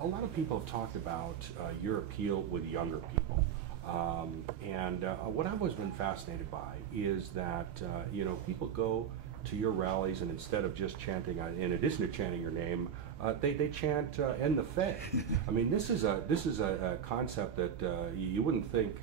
a lot of people have talked about your appeal with younger people. What I've always been fascinated by is that, people go to your rallies, and instead of just chanting, in addition to chanting your name, they chant "End the Fed." I mean, this is a concept that you wouldn't think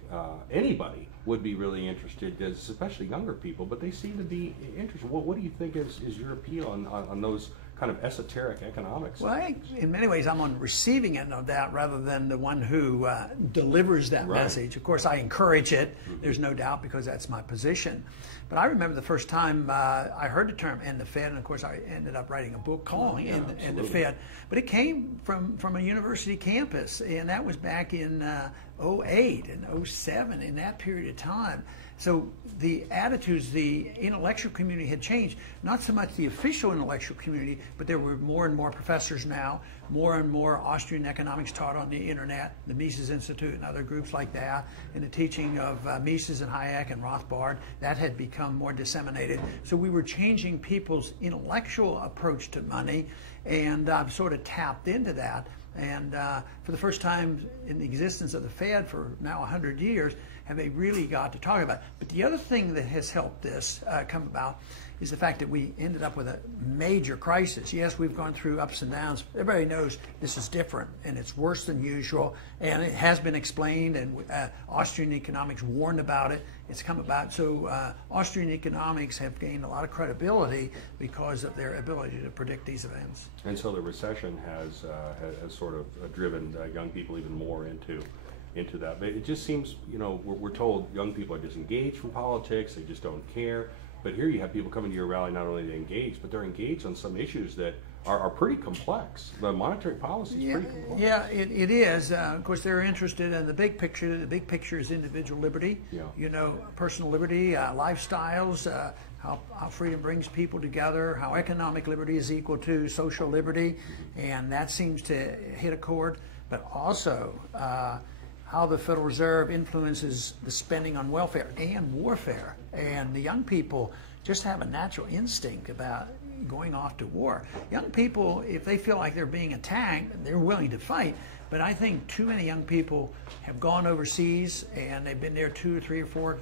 anybody would be really interested, especially younger people, but they seem to be interested. What do you think is your appeal on those kind of esoteric economics? Well, I think in many ways I'm on the receiving end of that rather than the one who delivers that message. Of course, I encourage it. There's no doubt, because that's my position. But I remember the first time I heard the term "End the Fed," and of course I ended up writing a book calling End the Fed. But it came from a university campus, and that was back in '08 and '07, in that period of time. So the attitudes, the intellectual community had changed. Not so much the official intellectual community, but there were more and more professors now, more and more Austrian economics taught on the internet, the Mises Institute and other groups like that, and the teaching of Mises and Hayek and Rothbard. That had become more disseminated. So we were changing people's intellectual approach to money, and I've sort of tapped into that. And for the first time in the existence of the Fed for now 100 years, have they really got to talk about it. But the other thing that has helped this come about is the fact that we ended up with a major crisis. Yes, we've gone through ups and downs. Everybody knows this is different, and it's worse than usual, and it has been explained, and Austrian economics warned about it. It's come about. So Austrian economics have gained a lot of credibility because of their ability to predict these events. And so the recession has sort of driven young people even more into that. But it just seems, we're told young people are disengaged from politics, they just don't care. But here you have people coming to your rally, not only are they engaged, but they're engaged on some issues that are pretty complex. The monetary policy is pretty complex. Yeah, it is. Of course, they're interested in the big picture. The big picture is individual liberty, personal liberty, lifestyles, how freedom brings people together, how economic liberty is equal to social liberty, and that seems to hit a chord. But also, how the Federal Reserve influences the spending on welfare and warfare. And the young people just have a natural instinct about going off to war. Young people, if they feel like they're being attacked, they're willing to fight. But I think too many young people have gone overseas, and they've been there 2 or 3 or 4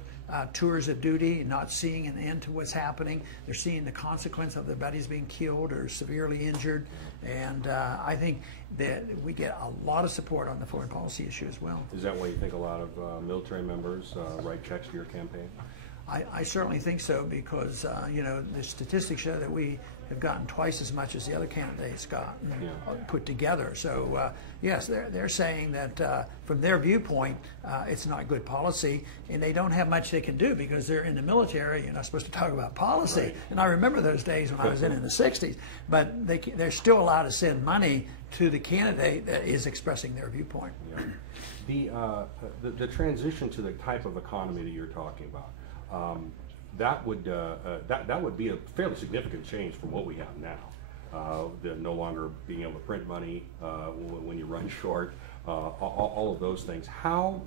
tours of duty, not seeing an end to what's happening. They're seeing the consequence of their buddies being killed or severely injured. And I think that we get a lot of support on the foreign policy issue as well. Is that why you think a lot of military members write checks to your campaign? I certainly think so, because the statistics show that we have gotten twice as much as the other candidates got put together. So yes, they're saying that from their viewpoint, it's not good policy, and they don't have much they can do because they're in the military. You're not supposed to talk about policy. Right. And I remember those days when I was in the 60s. But they're still allowed to send money to the candidate that is expressing their viewpoint. Yeah. The transition to the type of economy that you're talking about. That would be a fairly significant change from what we have now. No longer being able to print money when you run short, all of those things. How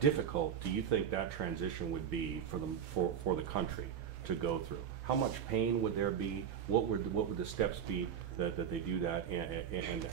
difficult do you think that transition would be for the country to go through? How much pain would there be? What would the steps be that they do that? And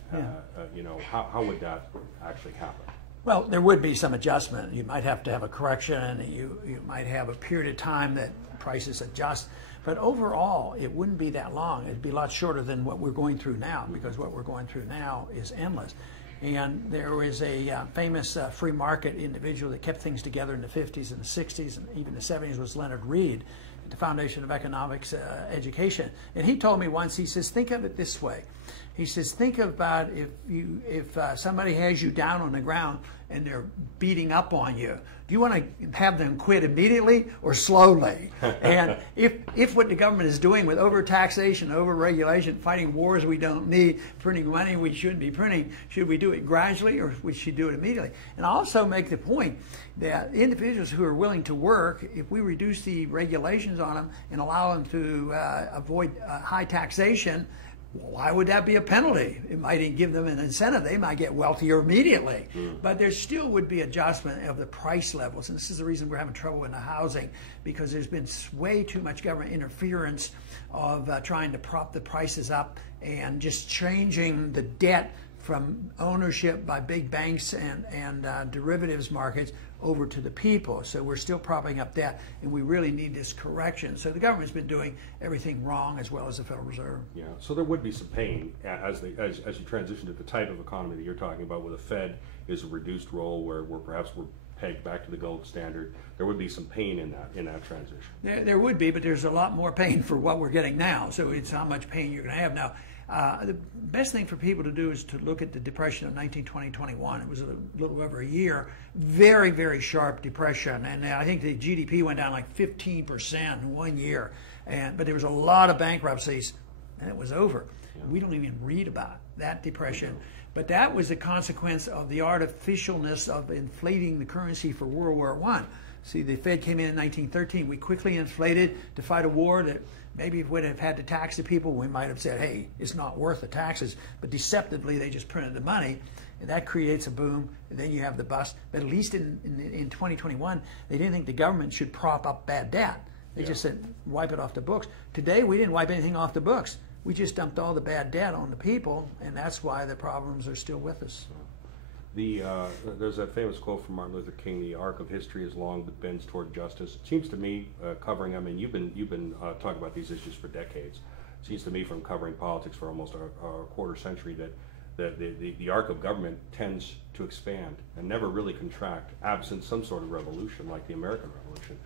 how would that actually happen? Well, there would be some adjustment. You might have to have a correction. You might have a period of time that prices adjust. But overall, it wouldn't be that long. It'd be a lot shorter than what we're going through now, because what we're going through now is endless. And there was a famous free market individual that kept things together in the 50s and the 60s and even the 70s was Leonard Reed at the Foundation of Economics Education. And he told me once, he says, think of it this way. He says, think about if somebody has you down on the ground and they're beating up on you. Do you want to have them quit immediately or slowly? And if what the government is doing with overtaxation, overregulation, fighting wars we don't need, printing money we shouldn't be printing, should we do it gradually or we should do it immediately? And I also make the point that individuals who are willing to work, if we reduce the regulations on them and allow them to avoid high taxation, why would that be a penalty? It might give them an incentive. They might get wealthier immediately. But there still would be adjustment of the price levels. And this is the reason we're having trouble in the housing, because there's been way too much government interference of trying to prop the prices up and just changing the debt from ownership by big banks and derivatives markets over to the people. So we're still propping up debt, and we really need this correction. So the government's been doing everything wrong, as well as the Federal Reserve. Yeah, so there would be some pain as you transition to the type of economy that you're talking about, where the Fed is a reduced role, where perhaps we're pegged back to the gold standard. There would be some pain in that transition. There would be, but there's a lot more pain for what we're getting now. So it's how much pain you're going to have now. The best thing for people to do is to look at the Depression of 1920-21. It was a little over a year. Very, very sharp depression. And I think the GDP went down like 15% in 1 year. But there was a lot of bankruptcies, and it was over. Yeah. We don't even read about that depression. But that was a consequence of the artificialness of inflating the currency for World War I. See, the Fed came in 1913. We quickly inflated to fight a war that maybe if we'd have had to tax the people, we might have said, hey, it's not worth the taxes. But deceptively, they just printed the money, and that creates a boom, and then you have the bust. But at least in 2021, they didn't think the government should prop up bad debt. They just said, wipe it off the books. Today, we didn't wipe anything off the books. We just dumped all the bad debt on the people, and that's why the problems are still with us. There's that famous quote from Martin Luther King: "The arc of history is long but bends toward justice." It seems to me, covering, I mean, you've been talking about these issues for decades. It seems to me, from covering politics for almost a quarter century, that the arc of government tends to expand and never really contract, absent some sort of revolution like the American Revolution.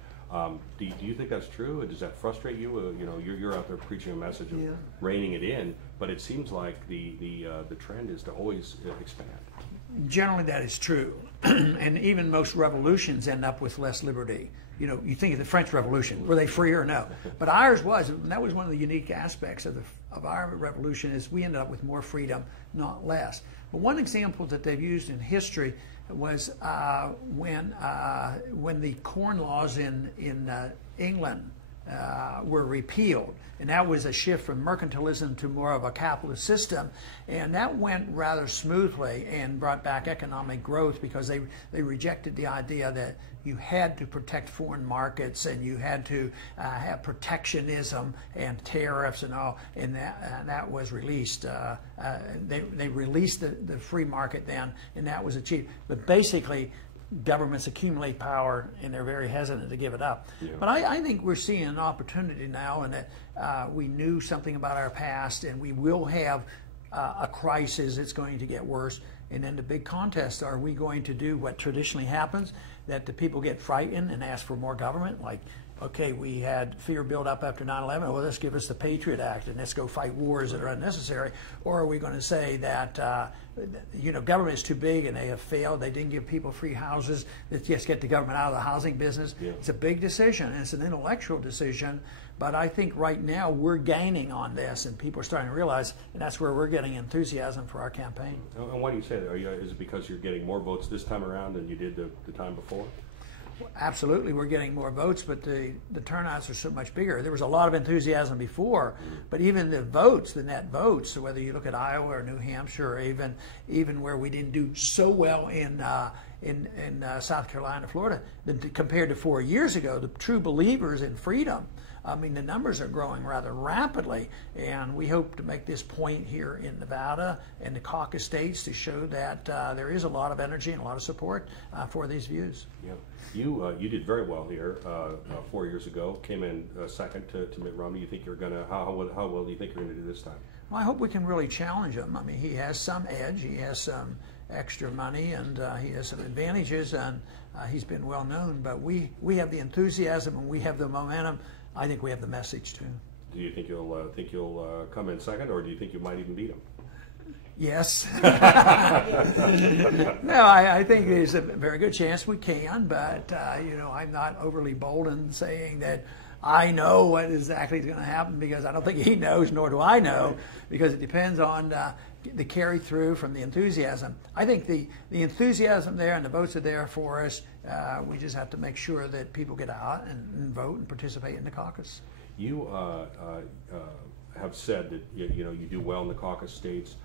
Do you think that's true? Does that frustrate you? You're out there preaching a message of reining it in, but it seems like the trend is to always expand. Generally, that is true, and even most revolutions end up with less liberty. You think of the French Revolution. Were they free or no? But ours was, and that was one of the unique aspects of our revolution, is we ended up with more freedom, not less. But one example that they've used in history was when the Corn Laws in England were repealed, and that was a shift from mercantilism to more of a capitalist system, and that went rather smoothly and brought back economic growth, because they rejected the idea that you had to protect foreign markets and you had to have protectionism and tariffs and all, and that was released. They released the free market then, and that was achieved. But basically, governments accumulate power, and they're very hesitant to give it up. Yeah. But I think we're seeing an opportunity now, and that we knew something about our past, and we will have a crisis. It's going to get worse. And then the big contest: are we going to do what traditionally happens, that the people get frightened and ask for more government? Like, okay, we had fear build up after 9/11. Well, let's give us the Patriot Act and let's go fight wars that are unnecessary. Or are we going to say that government is too big and they have failed? They didn't give people free houses. Let's just get the government out of the housing business. Yeah. It's a big decision, and it's an intellectual decision. But I think right now we're gaining on this, and people are starting to realize, and that's where we're getting enthusiasm for our campaign. And why do you say that? Is it because you're getting more votes this time around than you did the time before? Absolutely, we're getting more votes, but the turnouts are so much bigger. There was a lot of enthusiasm before, but even the votes, the net votes, so whether you look at Iowa or New Hampshire, or even where we didn't do so well in South Carolina, Florida, compared to 4 years ago, the true believers in freedom, I mean, the numbers are growing rather rapidly, and we hope to make this point here in Nevada and the caucus states to show that there is a lot of energy and a lot of support for these views. Yeah, you did very well here 4 years ago. Came in second to Mitt Romney. You think you're gonna how well do you think you're gonna do this time? Well, I hope we can really challenge him. I mean, he has some edge. He has some extra money, and he has some advantages, and he's been well known. But we have the enthusiasm and we have the momentum. I think we have the message too. Do you think you'll come in second, or do you think you might even beat him? Yes. No, I think there's a very good chance we can, but I'm not overly bold in saying that I know what exactly is going to happen, because I don't think he knows, nor do I know, because it depends on the carry through from the enthusiasm. I think the enthusiasm there and the votes are there for us. We just have to make sure that people get out and vote and participate in the caucus. You have said that you do well in the caucus states.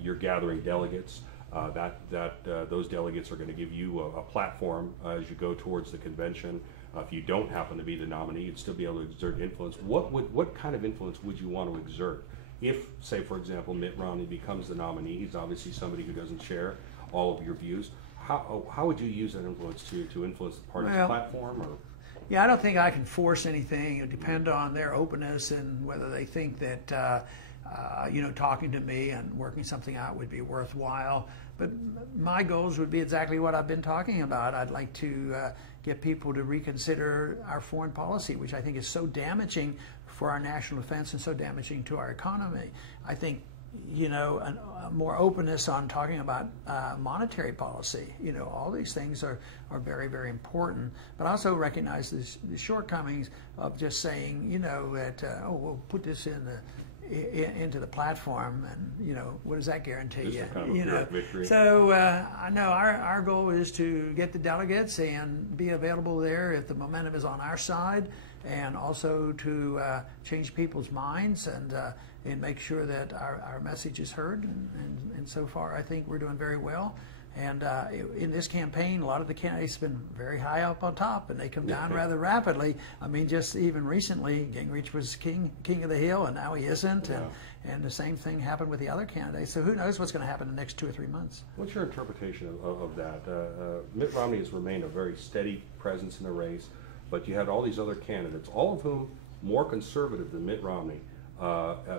You're gathering delegates. Those delegates are going to give you a platform as you go towards the convention. If you don't happen to be the nominee, you'd still be able to exert influence. What kind of influence would you want to exert if, say, for example, Mitt Romney becomes the nominee, he's obviously somebody who doesn't share all of your views. How would you use that influence to influence the party's platform? Or? Yeah, I don't think I can force anything. It would depend on their openness and whether they think that talking to me and working something out would be worthwhile. But my goals would be exactly what I've been talking about. I'd like to get people to reconsider our foreign policy, which I think is so damaging for our national defense and so damaging to our economy. I think a more openness on talking about monetary policy. All these things are very, very important. But I also recognize the shortcomings of just saying, that, we'll put this into the platform, and what does that guarantee you? Victory. So I know our goal is to get the delegates and be available there if the momentum is on our side, and also to change people's minds and make sure that our message is heard. And so far, I think we're doing very well. And in this campaign, a lot of the candidates have been very high up on top, and they come down rather rapidly. I mean, just even recently, Gingrich was king of the hill, and now he isn't. Yeah. And the same thing happened with the other candidates. So who knows what's going to happen in the next 2 or 3 months? What's your interpretation of that? Mitt Romney has remained a very steady presence in the race, but you had all these other candidates, all of whom more conservative than Mitt Romney,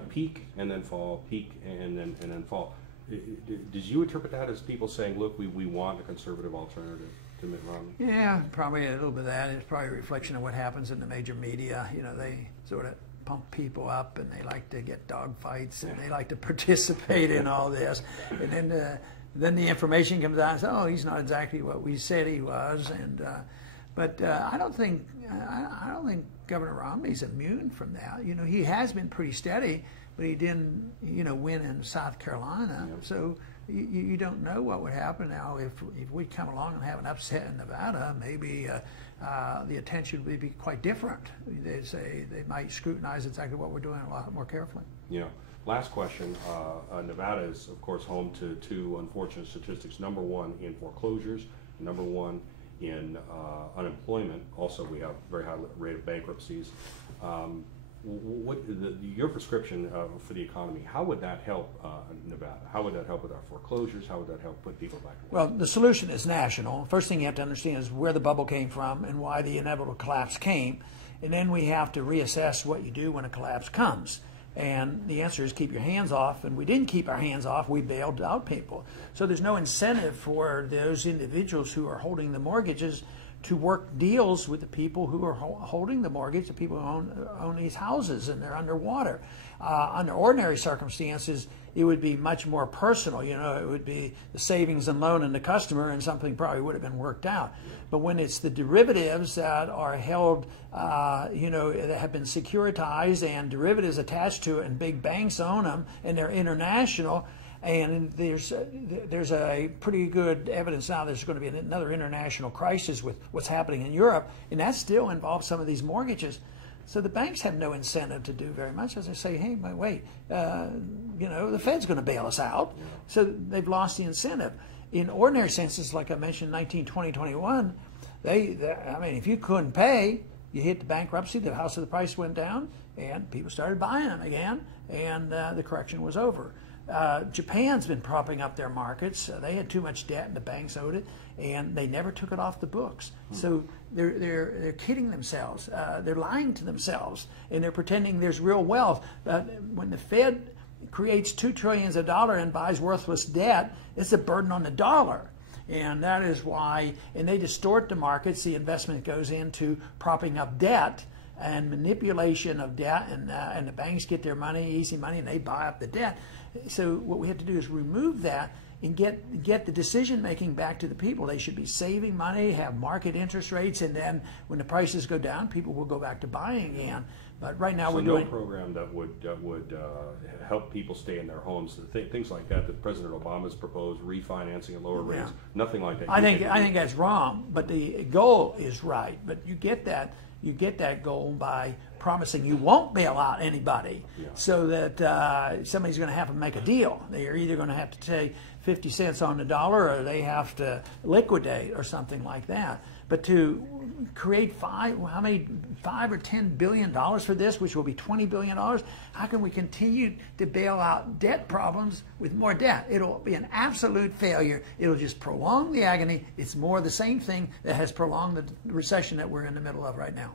peak and then fall, peak and then fall. Did you interpret that as people saying, look, we want a conservative alternative to Mitt Romney? Yeah, probably a little bit of that. It's probably a reflection of what happens in the major media. They sort of pump people up, and they like to get dog fights, and they like to participate in all this. And then the information comes out and says, oh, he's not exactly what we said he was. But I don't think Governor Romney's immune from that. He has been pretty steady, but he didn't, win in South Carolina. Yep. So you don't know what would happen now if we come along and have an upset in Nevada. Maybe the attention would be quite different. They say they might scrutinize exactly what we're doing a lot more carefully. Yeah. Last question. Nevada is, of course, home to 2 unfortunate statistics. Number 1 in foreclosures, number 1 in unemployment. Also, we have a very high rate of bankruptcies. Your prescription for the economy, how would that help Nevada? How would that help with our foreclosures? How would that help put people back? Well, the solution is national. First thing you have to understand is where the bubble came from and why the inevitable collapse came. And then we have to reassess what you do when a collapse comes. And the answer is keep your hands off. And we didn't keep our hands off. We bailed out people. So there's no incentive for those individuals who are holding the mortgages to work deals with the people who are holding the mortgage, the people who own these houses, and they're underwater. Under ordinary circumstances, it would be much more personal. It would be the savings and loan and the customer, and something probably would have been worked out. But when it's the derivatives that are held, that have been securitized and derivatives attached to it, and big banks own them, and they're international, and there's a pretty good evidence now there's going to be another international crisis with what's happening in Europe, and that still involves some of these mortgages. So the banks have no incentive to do very much. As they say, hey, wait, the Fed's going to bail us out. So they've lost the incentive. In ordinary senses, like I mentioned, 19, 20, 21, if you couldn't pay, you hit the bankruptcy, the house of the price went down, and people started buying them again, and the correction was over. Japan's been propping up their markets. They had too much debt, and the banks owed it, and they never took it off the books. So they're kidding themselves. They're lying to themselves, and they're pretending there's real wealth. When the Fed creates $2 trillion and buys worthless debt, it's a burden on the dollar. And that is why, and they distort the markets. The investment goes into propping up debt and manipulation of debt, and the banks get their money, easy money, and they buy up the debt. So what we have to do is remove that and get the decision making back to the people. They should be saving money, have market interest rates, and then when the prices go down, people will go back to buying again. But right now we're doing no program that would help people stay in their homes. Things like that President Obama's proposed, refinancing at lower rates, nothing like that. I think that's wrong, but the goal is right. But you get that goal by promising you won't bail out anybody, so that somebody's going to have to make a deal. They're either going to have to say 50 cents on the dollar, or they have to liquidate or something like that. But to create $5 or $10 billion for this, which will be $20 billion, how can we continue to bail out debt problems with more debt? It'll be an absolute failure. It'll just prolong the agony. It's more the same thing that has prolonged the recession that we're in the middle of right now.